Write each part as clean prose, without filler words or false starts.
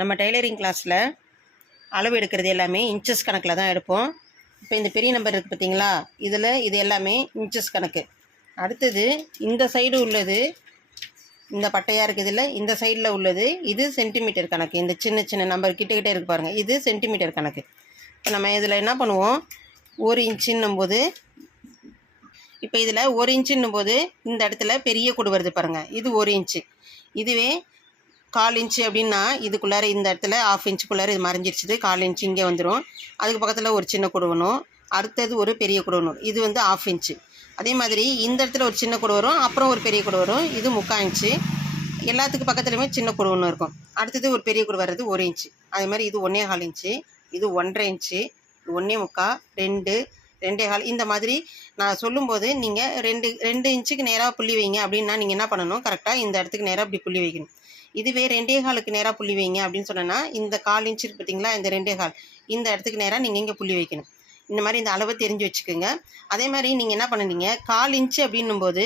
நம்ம டெய்லரிங் கிளாஸில் அளவு எடுக்கிறது எல்லாமே இன்ச்சஸ் கணக்கில் தான் எடுப்போம். இப்போ இந்த பெரிய நம்பர் இருக்குது பார்த்தீங்களா, இது எல்லாமே இன்ச்சஸ் கணக்கு. அடுத்தது இந்த சைடு உள்ளது, இந்த பட்டையாக இருக்குது இல்லை, இந்த சைடில் உள்ளது இது சென்டிமீட்டர் கணக்கு. இந்த சின்ன சின்ன நம்பர் கிட்டே இருக்கு பாருங்கள், இது சென்டிமீட்டர் கணக்கு. இப்போ நம்ம இதில் என்ன பண்ணுவோம், 1 இன்ச்சுன்னும் போது, இப்போ இதில் 1 இன்ச்சுன்னும் போது இந்த இடத்துல பெரிய கூடு வருது பாருங்கள், இது 1 இன்ச்சு. இதுவே 1/4 இன்ச்சு அப்படின்னா இதுக்குள்ளார இந்த இடத்துல 1/2 இன்ச்சுக்குள்ளார இது மறைஞ்சிருச்சு, 1/4 இன்ச்சு இங்கே வந்துடும். அதுக்கு பக்கத்தில் ஒரு சின்ன கூடு வரும், அடுத்தது ஒரு பெரிய கூடு வரும், இது வந்து 1/2 இன்ச்சு. அதே மாதிரி இந்த இடத்துல ஒரு சின்ன கூடு வரும், அப்புறம் ஒரு பெரிய கூடு வரும், இது 3/4 இன்ச்சு. எல்லாத்துக்கு பக்கத்துலையுமே சின்ன கூடு ஒன்று இருக்கும். அடுத்தது ஒரு பெரிய கூடு வர்றது 1 இன்ச்சு. அதே மாதிரி இது 1/4 இன்ச்சு, இது 1.5 இன்ச்சு, இது 1.25, 2, 2.25. இந்த மாதிரி நான் சொல்லும்போது நீங்கள் 2 இன்ச்சுக்கு நேராக புள்ளி வைங்க அப்படின்னா நீங்கள் என்ன பண்ணணும், கரெக்டாக இந்த இடத்துக்கு நேராக இப்படி புள்ளி வைக்கணும். இதுவே 2.25க்கு நேராக புள்ளி வைங்க அப்படின்னு சொன்னோன்னா இந்த 1/4 இன்ச்சு பார்த்தீங்களா, இந்த 2.25 இந்த இடத்துக்கு நேராக நீங்கள் இங்கே புள்ளி வைக்கணும். இந்த மாதிரி இந்த அளவை தெரிஞ்சு வச்சுக்கோங்க. அதே மாதிரி நீங்கள் என்ன பண்ணுறீங்க, 1/4 இன்ச்சு அப்படின்னும் போது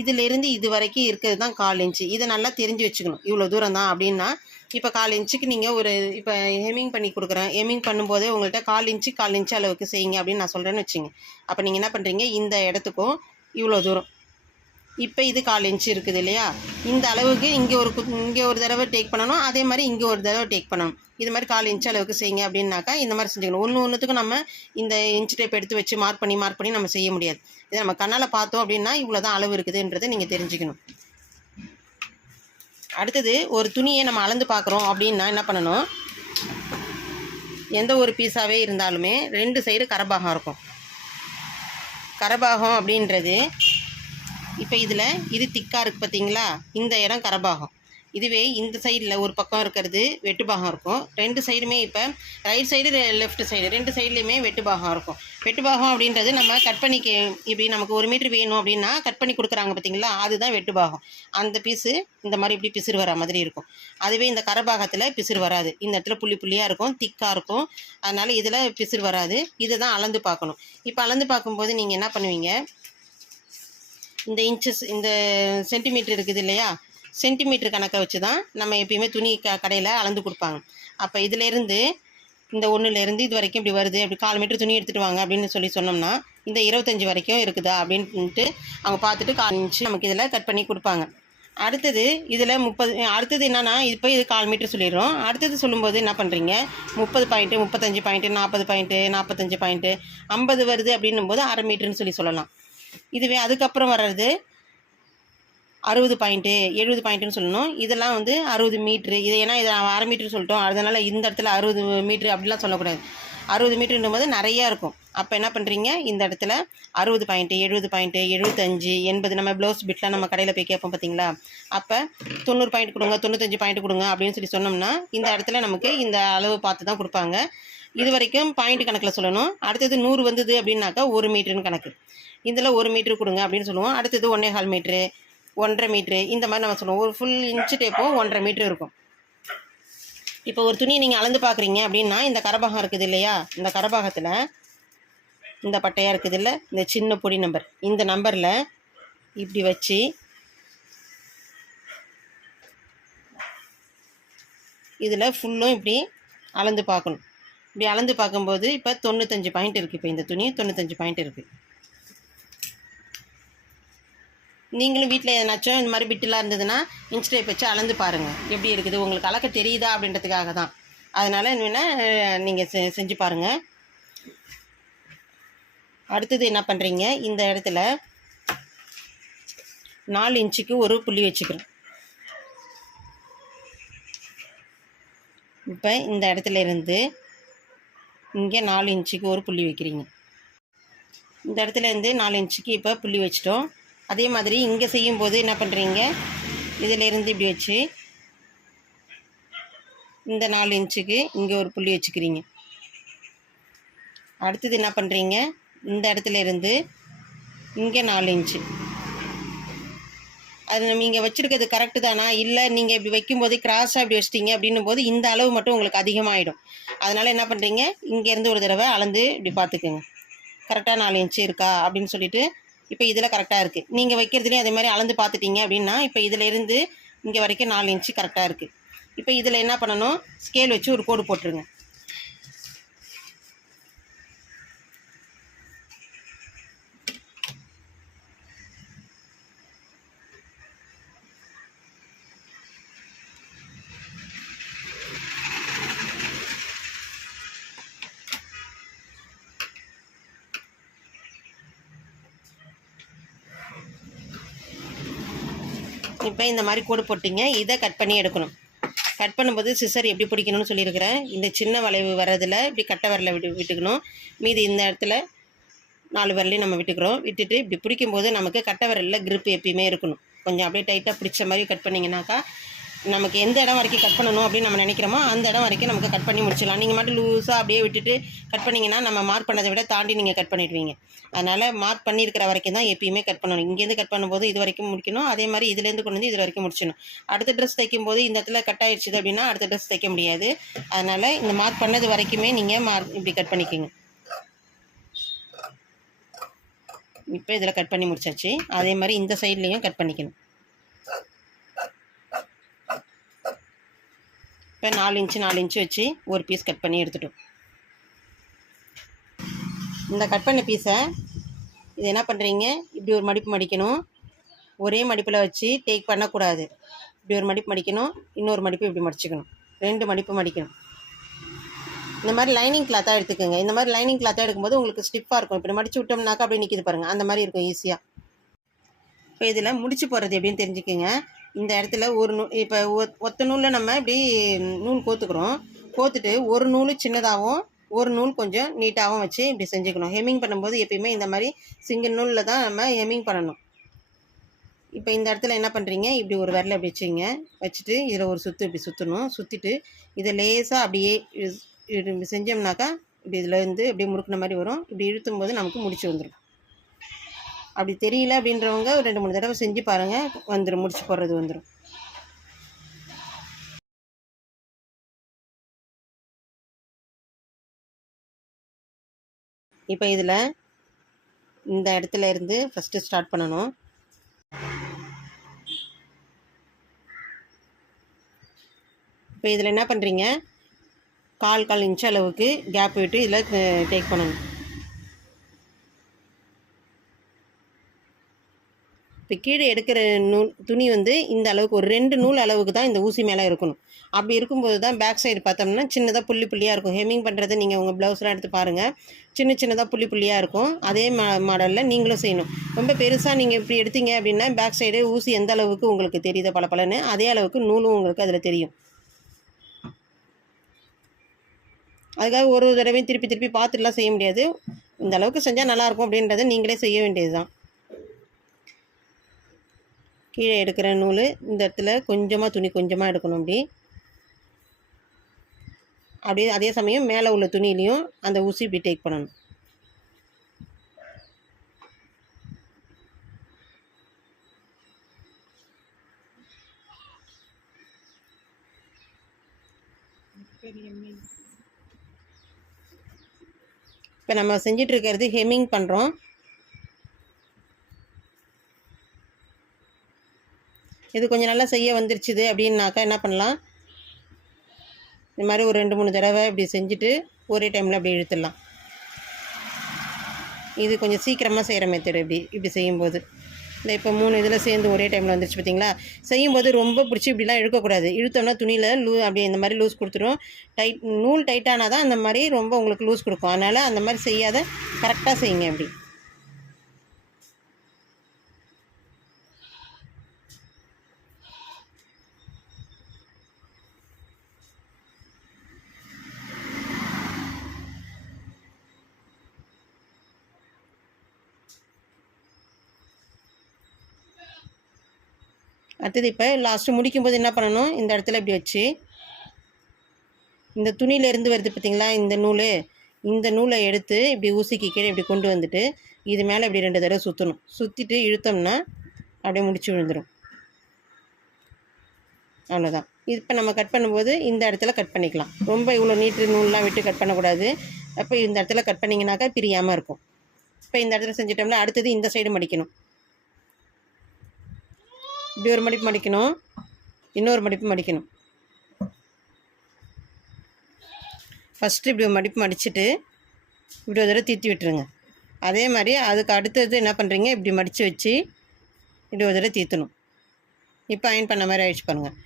இதிலேருந்து இது வரைக்கும் இருக்கிறது தான் 1/4 இன்ச்சு. இதை நல்லா தெரிஞ்சு வச்சுக்கணும், இவ்வளோ தூரம் தான் அப்படின்னா. இப்போ 1/4 இன்ச்சுக்கு நீங்கள் ஒரு இப்போ ஹெம்மிங் பண்ணி கொடுக்குறேன், ஹெம்மிங் பண்ணும்போது உங்கள்கிட்ட 1/4 இன்ச்சு அளவுக்கு செய்யுங்க அப்படின்னு நான் சொல்கிறேன்னு வச்சுங்க. அப்போ நீங்கள் என்ன பண்ணுறீங்க, இந்த இடத்துக்கும் இவ்வளோ தூரம், இப்போ இது 1/4 இன்ச்சு இருக்குது இல்லையா, இந்த அளவுக்கு இங்கே ஒரு தடவை டேக் பண்ணணும், அதே மாதிரி இங்கே ஒரு தடவை டேக் பண்ணணும். இது மாதிரி 1/4 இன்ச்சு அளவுக்கு செய்யுங்க அப்படின்னாக்கா இந்த மாதிரி செஞ்சுக்கணும். ஒன்றுத்துக்கும் நம்ம இந்த இன்ச்சு டேப் எடுத்து வச்சு மார்க் பண்ணி நம்ம செய்ய முடியாது. இதை நம்ம கண்ணால் பார்த்தோம் அப்படின்னா இவ்வளோ தான் அளவு இருக்குதுன்றதை நீங்கள் தெரிஞ்சுக்கணும். அடுத்தது ஒரு துணியை நம்ம அளந்து பார்க்குறோம் அப்படின்னா என்ன பண்ணணும், எந்த ஒரு பீஸாகவே இருந்தாலுமே 2 சைடு கரபாகம் இருக்கும். கரபாகம் அப்படின்றது இப்போ இதில் இது திக்காக இருக்குது பார்த்தீங்களா, இந்த இடம் கரபாகம். இதுவே இந்த சைடில் ஒரு பக்கம் இருக்கிறது வெட்டு பாகம் இருக்கும். 2 சைடுமே இப்போ ரைட் சைடு லெஃப்ட் சைடு 2 சைட்லேயுமே வெட்டு பாகம் இருக்கும். வெட்டு பாகம் அப்படின்றது நம்ம கட் பண்ணி இப்படி நமக்கு 1 மீட்டர் வேணும் அப்படின்னா கட் பண்ணி கொடுக்குறாங்க பார்த்தீங்களா, அதுதான் வெட்டு பாகம். அந்த பீஸு இந்த மாதிரி இப்படி பிசுறு வர மாதிரி இருக்கும். அதுவே இந்த கரபாகத்தில் பிசுறு வராது, இந்த இடத்துல புள்ளியாக இருக்கும், திக்காக இருக்கும். அதனால் இதில் பிசுறு வராது. இதை தான் அளந்து பார்க்கணும். இப்போ அளந்து பார்க்கும்போது நீங்கள் என்ன பண்ணுவீங்க, இந்த இன்ச்சஸ் இந்த சென்டிமீட்டர் இருக்குது இல்லையா, சென்டிமீட்டர் கணக்கை வச்சு தான் நம்ம எப்பயுமே துணி கடையில் அளந்து கொடுப்பாங்க. அப்போ இதிலேருந்து இந்த 1லேருந்து இது வரைக்கும் இப்படி வருது, அப்படி 1/4 மீட்டர் துணி எடுத்துகிட்டு வாங்க அப்படின்னு சொன்னோம்னா இந்த 25 வரைக்கும் இருக்குதா அப்படின்ட்டு அவங்க பார்த்துட்டு 1/4 இன்ச்சு நமக்கு இதில் கட் பண்ணி கொடுப்பாங்க. அடுத்தது இதில் 30, அடுத்தது என்னென்னா இப்போ இது 1/4 மீட்டர் சொல்லிடுறோம். அடுத்தது சொல்லும்போது என்ன பண்ணுறீங்க, 30 பாயிண்ட்டு, 35 பாயிண்ட்டு, 40 பாயிண்ட்டு, 45 பாயிண்ட்டு, 50 வருது அப்படின்னும் போது 1/2 மீட்டர்னு சொல்லலாம். இதுவே அதுக்கப்புறம் வர்றது 60 பாயிண்ட்டு, 70 பாயிண்ட்டுன்னு சொல்லணும். இதெல்லாம் வந்து 60 மீட்ரு. இது ஏன்னா இதை 1/2 மீட்டர் சொல்லிட்டோம், அதனால் இந்த இடத்துல 60 மீட்ரு அப்படிலாம் சொல்லக்கூடாது. 60 மீட்டருன்னும் போது நிறையா இருக்கும். அப்போ என்ன பண்ணுறீங்க, இந்த இடத்துல 60 பாயிண்ட்டு, 70 பாயிண்ட்டு, 75, 80 நம்ம ப்ளவுஸ் பிட்லாம் நம்ம கடையில் போய் கேட்போம் பார்த்தீங்களா, அப்போ 90 பாயிண்ட் கொடுங்க, 95 பாயிண்ட் கொடுங்க அப்படின்னு சொன்னோம்னா இந்த இடத்துல நமக்கு இந்த அளவு பார்த்து தான் கொடுப்பாங்க. இது வரைக்கும் பாயிண்ட் கணக்கில் சொல்லணும். அடுத்தது 100 வந்தது அப்படின்னாக்கா 1 மீட்டருன்னு கணக்கு. இதில் 1 மீட்ரு கொடுங்க அப்படின்னு சொல்லுவோம். அடுத்தது 1.25 மீட்ரு, 1.5 மீட்ரு, இந்த மாதிரி நம்ம சொல்லுவோம். ஒரு ஃபுல் இன்ச்சு டேப்பும் 1.5 மீட்ரு இருக்கும். இப்போ ஒரு துணியை நீங்கள் அளந்து பார்க்குறீங்க அப்படின்னா இந்த கரபாகம் இருக்குது இல்லையா, இந்த கரபாகத்தில் இந்த பட்டையாக இருக்குது இல்லை, இந்த சின்ன பொடி நம்பர், இந்த நம்பரில் இப்படி வச்சு இதில் ஃபுல்லும் இப்படி அளந்து பார்க்கணும். இப்படி அளந்து பார்க்கும்போது இப்போ 95 பாயிண்ட் இருக்குது. இப்போ இந்த துணி 95 பாயிண்ட் இருக்குது. நீங்களும் வீட்டில் எதனாச்சும் இந்த மாதிரி பிட்டுலாம் இருந்ததுன்னா இன்ச் டேப் வச்சு அளந்து பாருங்கள் எப்படி இருக்குது, உங்களுக்கு அளக்க தெரியுதா அப்படின்றதுக்காக தான். அதனால் என்ன நீங்கள் செஞ்சு பாருங்கள். அடுத்தது என்ன பண்ணுறீங்க, இந்த இடத்துல 4 இன்ச்சுக்கு ஒரு புள்ளி வச்சுக்கிறோம். இப்போ இந்த இடத்துல இருந்து இங்கே 4 இன்ச்சுக்கு ஒரு புள்ளி வைக்கிறீங்க. இந்த இடத்துல இருந்து 4 இன்ச்சுக்கு இப்போ புள்ளி வச்சிட்டோம். அதே மாதிரி இங்கே செய்யும்போது என்ன பண்ணுறீங்க, இதிலேருந்து இப்படி வச்சு இந்த 4 இன்ச்சுக்கு இங்கே ஒரு புள்ளி வச்சுக்கிறீங்க. அடுத்தது என்ன பண்ணுறீங்க, இந்த இடத்துல இருந்து இங்கே 4 இன்ச்சு. அது நம்ம இங்கே வச்சுருக்கிறது கரெக்டு தானா, இல்லை நீங்கள் இப்படி வைக்கும்போது கிராஸாக இப்படி வச்சிட்டிங்க அப்படின்னும் போது இந்த அளவு மட்டும் உங்களுக்கு அதிகமாகிடும். அதனால் என்ன பண்ணுறீங்க, இங்கேருந்து ஒரு தடவை அளந்து இப்படி பார்த்துக்குங்க, கரெக்டாக 4 இன்ச்சு இருக்கா அப்படின்னு சொல்லிவிட்டு. இப்போ இதில் கரெக்டாக இருக்குது. நீங்கள் வைக்கிறதுலேயும் அதே மாதிரி அளந்து பார்த்துட்டிங்க அப்படின்னா இப்போ இதிலேருந்து இங்கே வரைக்கும் 4 இன்ச்சு கரெக்டாக இருக்குது. இப்போ இதில் என்ன பண்ணணும், ஸ்கேல் வச்சு ஒரு கோடு போட்டுருங்க. இப்போ இந்த மாதிரி கோடு போட்டிங்க. இதை கட் பண்ணி எடுக்கணும். கட் பண்ணும்போது சிசர் எப்படி பிடிக்கணும்னு சொல்லியிருக்கிறேன். இந்த சின்ன வளைவு வர்றதில் இப்படி கட்டை விரலை விட்டுக்கணும். மீதி இந்த இடத்துல 4 விரலையும் நம்ம விட்டுக்கிறோம். விட்டுட்டு இப்படி பிடிக்கும்போது நமக்கு கட்டை விரலில் grip எப்பயுமே இருக்கணும். கொஞ்சம் அப்படியே டைட்டாக பிடிச்ச மாதிரி கட் பண்ணிங்கனாக்கா நமக்கு எந்த இடம் வரைக்கும் கட் பண்ணணும் அப்படின்னு நம்ம நினைக்கிறோமோ அந்த இடம் வரைக்கும் நமக்கு கட் பண்ணி முடிச்சிடலாம். நீங்கள் மட்டும் லூஸாக அப்படியே விட்டுட்டு கட் பண்ணிங்கன்னா நம்ம மார்க் பண்ணதை விட தாண்டி நீங்கள் கட் பண்ணிடுவீங்க. அதனால் மார்க் பண்ணியிருக்கிற வரைக்கும் தான் எப்பயுமே கட் பண்ணணும். இங்கேருந்து கட் பண்ணும்போது இது வரைக்கும் முடிக்கணும். அதே மாதிரி இதுலேருந்து கொண்டு வந்து இது வரைக்கும் முடிச்சிடணும். அடுத்த ட்ரெஸ் தைக்கும் போது இந்த இடத்துல கட் ஆகிடுச்சிது அப்படின்னா அடுத்த ட்ரெஸ் தைக்க முடியாது. அதனால் இந்த மார்க் பண்ணது வரைக்குமே நீங்கள் இப்படி கட் பண்ணிக்கோங்க. இப்போ இதில் கட் பண்ணி முடிச்சாச்சு. அதே மாதிரி இந்த சைட்லேயும் கட் பண்ணிக்கணும். இப்போ 4 இன்ச்சு 4 இன்ச்சு வச்சு ஒரு பீஸ் கட் பண்ணி எடுத்துட்டோம். இந்த கட் பண்ண பீஸை இது என்ன பண்ணுறீங்க, இப்படி ஒரு மடிப்பு மடிக்கணும். ஒரே மடிப்பில் வச்சு டேக் பண்ணக்கூடாது. இப்படி ஒரு மடிப்பு மடிக்கணும், இன்னொரு மடிப்பு இப்படி மடிச்சுக்கணும். 2 மடிப்பு மடிக்கணும். இந்த மாதிரி லைனிங் கிளாத்தாக எடுத்துக்கோங்க. இந்த மாதிரி லைனிங் கிளாத்தாக எடுக்கும்போது உங்களுக்கு ஸ்டிஃபாக இருக்கும். இப்படி மடிச்சு விட்டோம்னாக்கா அப்படியே நிற்கிது பாருங்கள், அந்த மாதிரி இருக்கும் ஈஸியாக. இப்போ இதில் முடிச்சு போடுறது எப்படின்னு தெரிஞ்சுக்கோங்க. இந்த இடத்துல ஒரு இப்போ ஒத்த நூலில் நம்ம இப்படி நூல் கோத்துக்கிறோம். கோத்துட்டு ஒரு நூல் சின்னதாகவும் ஒரு நூல் கொஞ்சம் நீட்டாகவும் வச்சு இப்படி செஞ்சுக்கணும். ஹெம்மிங் பண்ணும்போது எப்பயுமே இந்த மாதிரி சிங்கிள் நூலில் தான் நம்ம ஹெம்மிங் பண்ணணும். இப்போ இந்த இடத்துல என்ன பண்ணுறீங்க, இப்படி ஒரு விரலை இப்படி வச்சுங்க. வச்சுட்டு இதில் ஒரு சுற்று இப்படி சுற்றணும். சுற்றிட்டு இதை லேசாக அப்படியே இப்படி செஞ்சோம்னாக்கா இப்படி இதில் இருந்து இப்படியே முறுக்குன மாதிரி வரும். இப்படி இழுத்தும் போது நமக்கு முடிச்சு வந்துடும். அப்படி தெரியல அப்படின்றவங்க ஒரு 2-3 தடவை செஞ்சு பாருங்கள், வந்துடும், முடிச்சு போடுறது வந்துடும். இப்போ இதில் இந்த இடத்துல இருந்து ஃபஸ்ட்டு ஸ்டார்ட் பண்ணணும். இப்போ இதில் என்ன பண்ணுறீங்க, 1/4 இன்ச் அளவுக்கு கேப் விட்டு இதில் டேக் பண்ணணும். இப்போ கீழே எடுக்கிற துணி வந்து இந்த அளவுக்கு ஒரு 2 நூல் அளவுக்கு தான் இந்த ஊசி மேலே இருக்கணும். அப்படி இருக்கும்போது தான் பேக் சைடு பார்த்தோம்னா சின்னதாக புள்ளியாக இருக்கும். ஹெம்மிங் பண்ணுறது நீங்கள் உங்கள் ப்ளவுஸ்லாம் எடுத்து பாருங்கள், சின்னதாக புள்ளியாக இருக்கும். அதே மாடலில் நீங்களும் செய்யணும். ரொம்ப பெருசாக நீங்கள் இப்படி எடுத்தீங்க அப்படின்னா பேக் சைடு ஊசி எந்த அளவுக்கு உங்களுக்கு தெரியுது பளபளன்னு, அதே அளவுக்கு நூலும் உங்களுக்கு அதில் தெரியும். அதுக்காக ஒரு தடவையும் திருப்பி பார்த்துட்டுலாம் செய்ய முடியாது. இந்த அளவுக்கு செஞ்சால் நல்லாயிருக்கும் அப்படின்றத நீங்களே செய்ய வேண்டியது தான். கீழே எடுக்கிற நூல் இந்த இடத்துல கொஞ்சமாக துணி கொஞ்சமாக எடுக்கணும். அப்படியே அதே சமயம் மேலே உள்ள துணியிலையும் அந்த ஊசி இப்படி டேக் பண்ணணும். இப்போ நம்ம செஞ்சிட்டு இருக்கிறது ஹெம்மிங் பண்ணுறோம். இது கொஞ்சம் நல்லா செய்ய வந்துருச்சுது அப்படின்னாக்கா என்ன பண்ணலாம், இந்த மாதிரி ஒரு 2-3 தடவை இப்படி செஞ்சுட்டு ஒரே டைமில் அப்படி இழுத்துடலாம். இது கொஞ்சம் சீக்கிரமாக செய்கிற மெத்தடு. இப்படி செய்யும்போது இந்த இப்போ 3 இதில் சேர்ந்து ஒரே டைமில் வந்துருச்சு பார்த்தீங்களா. செய்யும்போது ரொம்ப பிடிச்சி இப்படிலாம் இழுக்கக்கூடாது. இழுத்தோம்னா துணியில் அப்படி இந்த மாதிரி லூஸ் கொடுத்துரும். நூல் டைட்டானால் தான் அந்த மாதிரி ரொம்ப உங்களுக்கு லூஸ் கொடுக்கும். அதனால் அந்த மாதிரி செய்யாத, கரெக்டாக செய்யுங்க. அப்படி அடுத்தது இப்போ லாஸ்ட்டு முடிக்கும்போது என்ன பண்ணணும், இந்த இடத்துல இப்படி வச்சு இந்த துணியிலேருந்து வருது பார்த்திங்களா இந்த நூலை எடுத்து இப்படி ஊசிக்கு கீழே இப்படி கொண்டு வந்துட்டு இது மேலே இப்படி 2 தடவை சுற்றணும். சுற்றிட்டு இழுத்தோம்னா அப்படியே முடிச்சு விழுந்துடும். அவ்வளோதான். இப்போ நம்ம கட் பண்ணும்போது இந்த இடத்துல கட் பண்ணிக்கலாம். ரொம்ப இவ்வளோ நீட்டு நூல்லாம் விட்டு கட் பண்ணக்கூடாது. அப்போ இந்த இடத்துல கட் பண்ணிங்கனாக்கா பிரியாமல் இருக்கும். இப்போ இந்த இடத்துல செஞ்சிட்டோம்னா அடுத்தது இந்த சைடு மடிக்கணும். இப்படி ஒரு மடிப்பு மடிக்கணும், இன்னொரு மடிப்பு மடிக்கணும். ஃபஸ்ட்டு இப்படி மடிப்பு மடிச்சுட்டு இப்படி ஒரு தடவை தீர்த்தி விட்டுருங்க. அதே மாதிரி அதுக்கு அடுத்தது என்ன பண்ணுறீங்க, இப்படி மடித்து வச்சு இப்படி ஒரு தடவை தீர்த்தணும். இப்போ அயன் பண்ண மாதிரி ஆயிடுச்சு பாருங்கள்.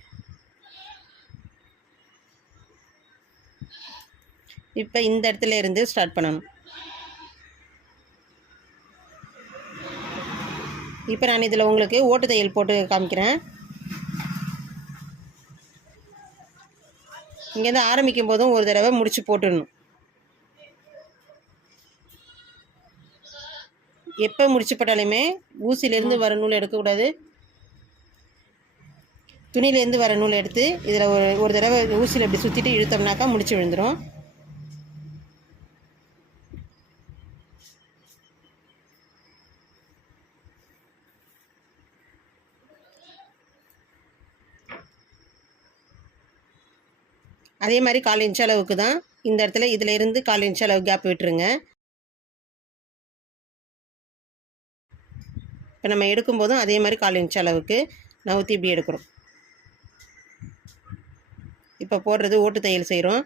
இப்போ இந்த இடத்துல இருந்து ஸ்டார்ட் பண்ணணும். இப்போ நான் இதில் உங்களுக்கு ஓட்டு தையல் போட்டு காமிக்கிறேன். இங்கேருந்து ஆரம்பிக்கும் போதும் ஒரு தடவை முடிச்சு போட்டுடணும். எப்போ முடிச்சு போட்டாலுமே ஊசியிலேருந்து வர நூல் எடுக்கக்கூடாது. துணியிலேருந்து வர நூல் எடுத்து இதில் ஒரு தடவை ஊசியில் இப்படி சுற்றிட்டு இழுத்தோம்னாக்கா முடிச்சு விழுந்துடும். அதே மாதிரி 1/4 இன்ச் அளவுக்கு தான் இந்த இடத்துல இதில் இருந்து 1/4 இன்ச் அளவு கேப் விட்டுருங்க. இப்போ நம்ம எடுக்கும்போதும் அதே மாதிரி 1/4 இன்ச் அளவுக்கு நவுத்தி இப்படி எடுக்கிறோம். இப்போ போடுறது ஓட்டு தையல் செய்கிறோம்.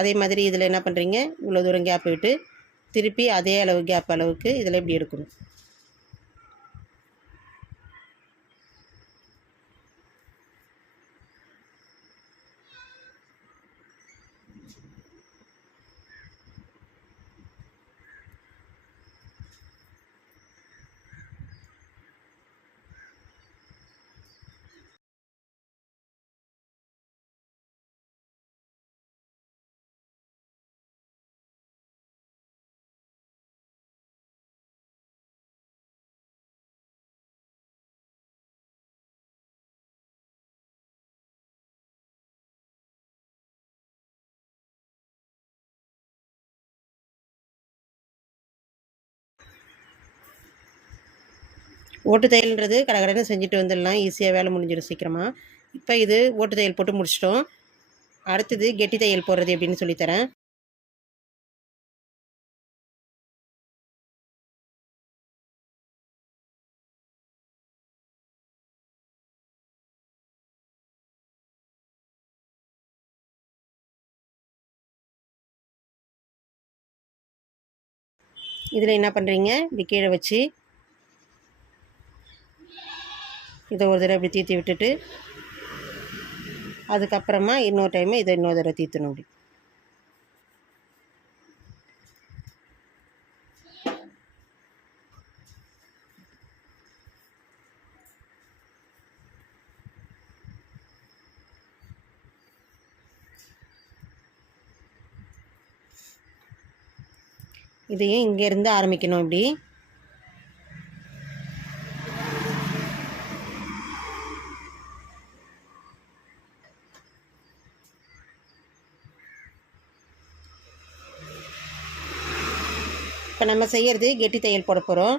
அதே மாதிரி இதில் என்ன பண்ணுறீங்க, இவ்வளோ தூரம் கேப் விட்டு திருப்பி அதே அளவு கேப் அளவுக்கு இதில் இப்படி எடுக்கணும். ஓட்டு தையல்ன்றது கடகடன்னு செஞ்சுட்டு வந்துடலாம், ஈஸியாக வேலை முடிஞ்சிடும் சீக்கிரமாக. இப்போ இது ஓட்டு தையல் போட்டு முடிச்சிட்டோம். அடுத்தது கெட்டி தையல் போடுறது எப்படின்னு சொல்லித்தரேன். இதில் என்ன பண்ணுறீங்க, இப்படி கீழே வச்சு இதை ஒரு தடவை இப்படி தீர்த்தி விட்டுட்டு அதுக்கப்புறமா இன்னொரு டைமு இதை இன்னொரு தடவை தீர்த்தணும். அப்படி இதையும் இங்கேருந்து ஆரம்பிக்கணும். இப்படி இப்போ நம்ம செய்கிறது கெட்டி தையல் போட போகிறோம்.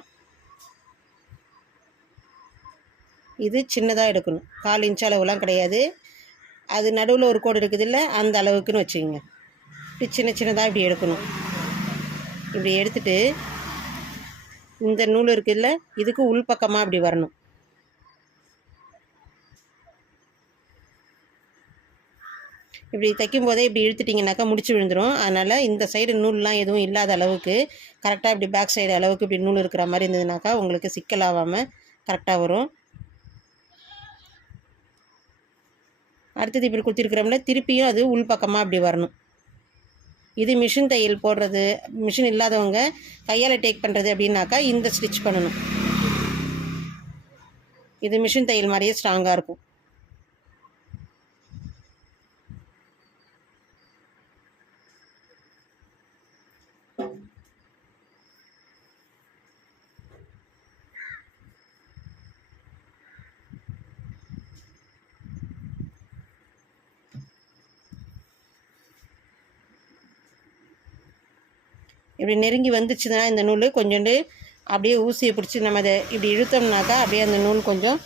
இது சின்னதாக எடுக்கணும், 1/4 இன்ச் அளவுலாம் கிடையாது. அது நடுவில் ஒரு கோடு இருக்குது இல்லை, அந்த அளவுக்குன்னு வச்சுக்கோங்க. இப்படி சின்னதாக இப்படி எடுக்கணும். இப்படி எடுத்துட்டு இந்த நூல் இருக்குதுல்ல, இதுக்கு உள் பக்கமாக அப்படி வரணும். இப்படி தைக்கும் போதே இப்படி இழுத்துட்டிங்கனாக்கா முடிச்சு விழுந்துடும். அதனால் இந்த சைடு நூல்லாம் எதுவும் இல்லாத அளவுக்கு கரெக்டாக இப்படி பேக் சைடு அளவுக்கு இப்படி நூல் இருக்கிற மாதிரி இருந்ததுனாக்கா உங்களுக்கு சிக்கலாகாமல் கரெக்டாக வரும். அடுத்தது இப்படி கொடுத்துருக்குறோம்ல, திருப்பியும் அது உள் பக்கமாக அப்படி வரணும். இது மிஷின் தையல் போடுறது, மிஷின் இல்லாதவங்க கையால் டேக் பண்ணுறது அப்படின்னாக்கா இந்த ஸ்டிச் பண்ணணும். இது மிஷின் தையல் மாதிரியே ஸ்ட்ராங்காக இருக்கும். இப்படி நெருங்கி வந்துச்சுன்னா இந்த நூல் கொஞ்சோண்டு அப்படியே ஊசியை பிடிச்சி நம்ம அதை இப்படி இழுத்தோம்னாக்கா அப்படியே அந்த நூல் கொஞ்சம்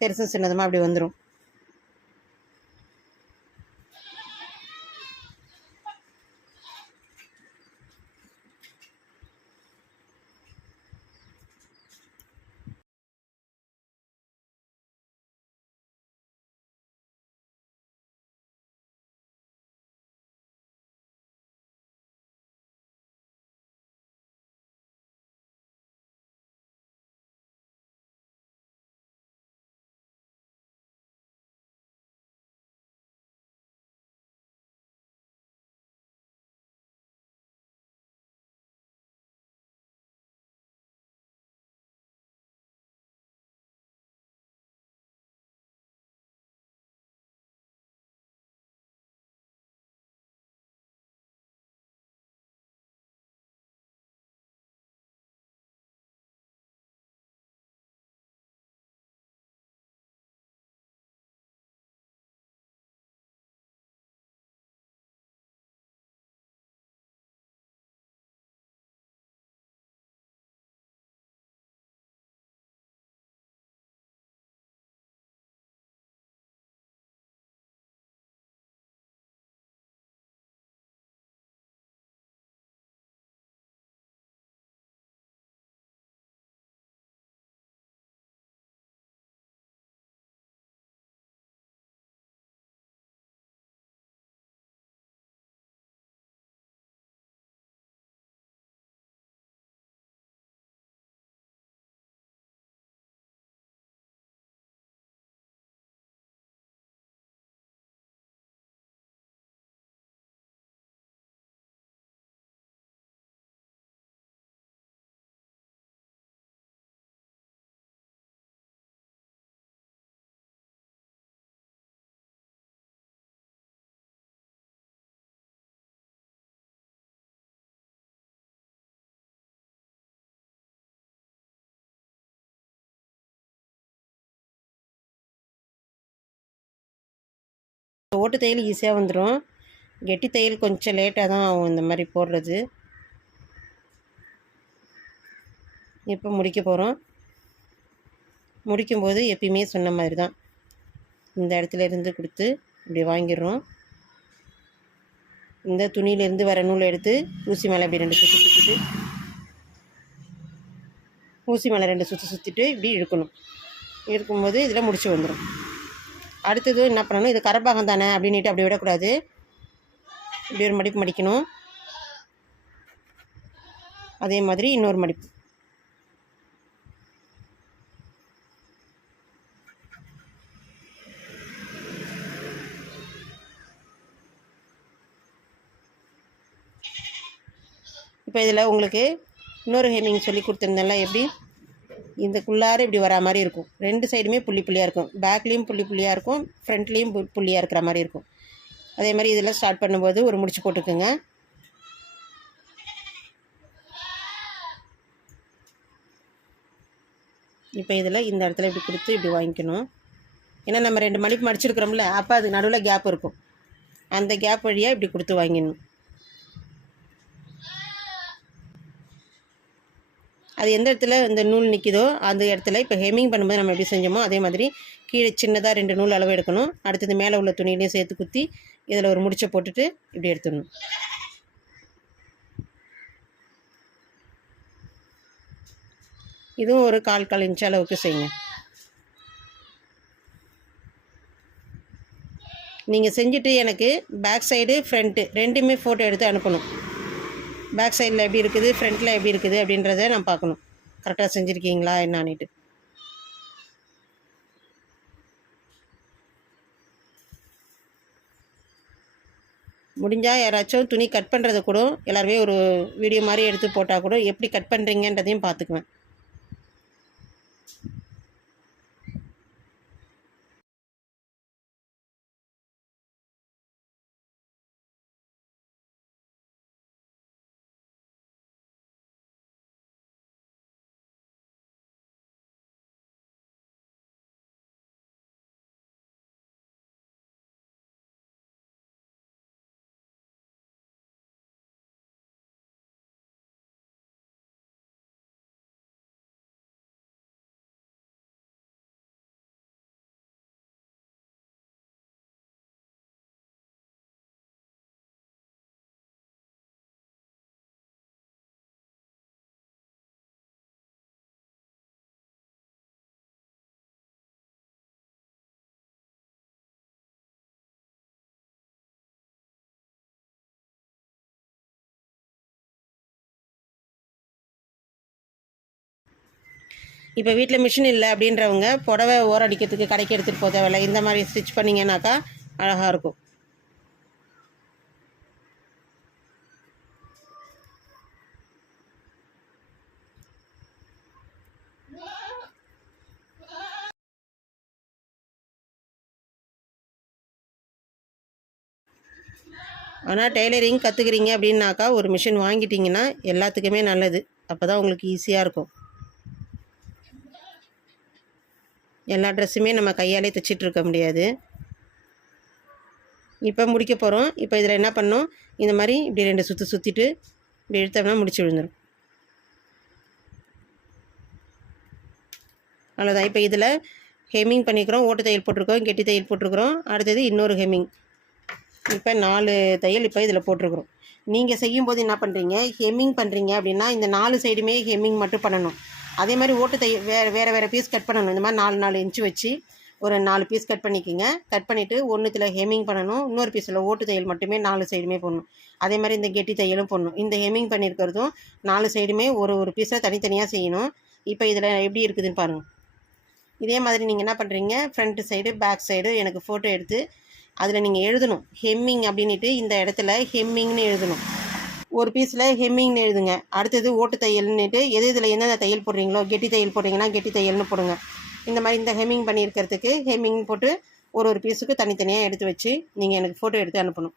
பெருசு சின்னதமாக அப்படி வந்துடும். ஓட்டு தையல் ஈஸியாக வந்துடும். கெட்டி தையல் கொஞ்சம் லேட்டாக தான் ஆகும் இந்த மாதிரி போடுறது. இப்போ முடிக்க போகிறோம். முடிக்கும்போது எப்பயுமே சொன்ன மாதிரி தான் இந்த இடத்துல இருந்து கொடுத்து இப்படி வாங்கிடுறோம். இந்த துணியிலேருந்து வர நூல் எடுத்து ஊசி மேலே இப்படி 2 சுற்றி சுற்றிட்டு ஊசி மேலே 2 சுற்றி சுற்றிட்டு இப்படி இழுக்கணும். இழுக்கும்போது இதில் முடிச்சு வந்துடும். அடுத்தது என்ன பண்ணணும், இது கரபாகம் தானே அப்படின்ட்டு அப்படி விடக்கூடாது. இப்படி ஒரு மடிப்பு மடிக்கணும். அதே மாதிரி இன்னொரு மடிப்பு. இப்போ இதில் உங்களுக்கு இன்னொரு ஹெம்மிங் சொல்லி கொடுத்துருந்தேன்ல, எப்படி இதுக்குள்ளார இப்படி வரா மாதிரி இருக்கும். 2 சைடுமே புள்ளி புள்ளியாக இருக்கும். பேக்லேயும் புள்ளி புள்ளியாக இருக்கும், ஃப்ரண்ட்லேயும் புள்ளியாக இருக்கிற மாதிரி இருக்கும். அதே மாதிரி இதில் ஸ்டார்ட் பண்ணும்போது ஒரு முடிச்சு போட்டுக்குங்க. இப்போ இதில் இந்த இடத்துல இப்படி கொடுத்து இப்படி வாங்கிக்கணும். ஏன்னா நம்ம 2 மடிப்பு மடிச்சிருக்கிறோம்ல, அப்போ அது நடுவில் கேப் இருக்கும். அந்த கேப் வழியாக இப்படி கொடுத்து வாங்கிடணும். அது எந்த இடத்துல இந்த நூல் நிற்கிதோ அந்த இடத்துல இப்போ ஹெம்மிங் பண்ணும்போது நம்ம எப்படி செஞ்சோமோ அதே மாதிரி கீழே சின்னதாக 2 நூல் அளவு எடுக்கணும். அடுத்தது மேலே உள்ள துணியிலையும் சேர்த்து குத்தி இதில் ஒரு முடிச்சை போட்டுட்டு இப்படி எடுத்துடணும். இதுவும் ஒரு 1/4 இன்ச் அளவுக்கு செய்யுங்க. நீங்கள் செஞ்சுட்டு எனக்கு பேக் சைடு ஃப்ரண்ட்டு 2மே ஃபோட்டோ எடுத்து அனுப்பணும். பேக் சைடில் எப்படி இருக்குது, ஃப்ரண்ட்டில் எப்படி இருக்குது அப்படின்றத நான் பார்க்கணும். கரெக்டாக செஞ்சுருக்கீங்களா என்னான்னுட்டு. முடிஞ்சால் யாராச்சும் துணி கட் பண்ணுறத கூட எல்லாருமே ஒரு வீடியோ மாதிரி எடுத்து போட்டால் கூட எப்படி கட் பண்ணுறீங்கன்றதையும் பார்த்துக்குவேன். இப்போ வீட்டில் மிஷின் இல்லை அப்படின்றவங்க புடவை ஓரம் அடிக்கிறதுக்கு கடைக்கு எடுத்துகிட்டு போக தேவையில்லை. இந்த மாதிரி ஸ்டிச் பண்ணிங்கன்னாக்கா அழகாக இருக்கும். ஆனால் டெய்லரிங் கற்றுக்குறீங்க அப்படின்னாக்கா ஒரு மிஷின் வாங்கிட்டிங்கன்னா எல்லாத்துக்குமே நல்லது. அப்போ தான் உங்களுக்கு ஈஸியாக இருக்கும். எல்லா ட்ரெஸ்ஸுமே நம்ம கையாலே தைச்சிட்ருக்க முடியாது. இப்போ முடிக்க போகிறோம். இப்போ இதில் என்ன பண்ணோம், இந்த மாதிரி இப்படி 2 சுற்று சுற்றிட்டு இப்படி எடுத்தோம்னா முடிச்சு விழுந்துடும். அவ்வளோதான். இப்போ இதில் ஹெம்மிங் பண்ணிக்கிறோம், ஓட்டு தையல் போட்டிருக்கோம், கெட்டி தையல் போட்டிருக்கிறோம். அடுத்தது இன்னொரு ஹெம்மிங். இப்போ 4 தையல் இப்போ இதில் போட்டிருக்கிறோம். நீங்கள் செய்யும்போது என்ன பண்ணுறீங்க, ஹெம்மிங் பண்ணுறீங்க அப்படின்னா இந்த 4 சைடுமே ஹெம்மிங் மட்டும் பண்ணணும். அதே மாதிரி ஓட்டு தையல் வேறு பீஸ் கட் பண்ணணும். இந்த மாதிரி 4 இன்ச்சு வச்சு ஒரு 4 பீஸ் கட் பண்ணிக்கோங்க. கட் பண்ணிவிட்டு ஒன்றுத்தில் ஹெம்மிங் பண்ணணும், இன்னொரு பீஸில் ஓட்டு தையல் மட்டுமே 4 சைடுமே போடணும். அதே மாதிரி இந்த கெட்டி தையலும் போடணும். இந்த ஹெம்மிங் பண்ணியிருக்கிறதும் 4 சைடுமே ஒரு பீஸை தனித்தனியாக செய்யணும். இப்போ இதில் எப்படி இருக்குதுன்னு பாருங்கள். இதே மாதிரி நீங்கள் என்ன பண்ணுறீங்க, ஃப்ரண்ட் சைடு பேக் சைடு எனக்கு ஃபோட்டோ எடுத்து அதில் நீங்கள் எழுதணும். ஹெம்மிங் அப்படின்ட்டு இந்த இடத்துல ஹெம்மிங்னு எழுதணும். ஒரு பீஸில் ஹெம்மிங்னு எழுதுங்க. அடுத்தது ஓட்டு தையல்னுட்டு இதில் எந்தெந்த தையல் போடுறீங்களோ, கெட்டி தையல் போடுறீங்கன்னா கெட்டி தையல்னு போடுங்க. இந்த மாதிரி இந்த ஹெம்மிங் பண்ணியிருக்கிறதுக்கு ஹெம்மிங் போட்டு ஒரு பீஸுக்கு தனித்தனியாக எடுத்து வச்சு நீங்கள் எனக்கு ஃபோட்டோ எடுத்து அனுப்பணும்.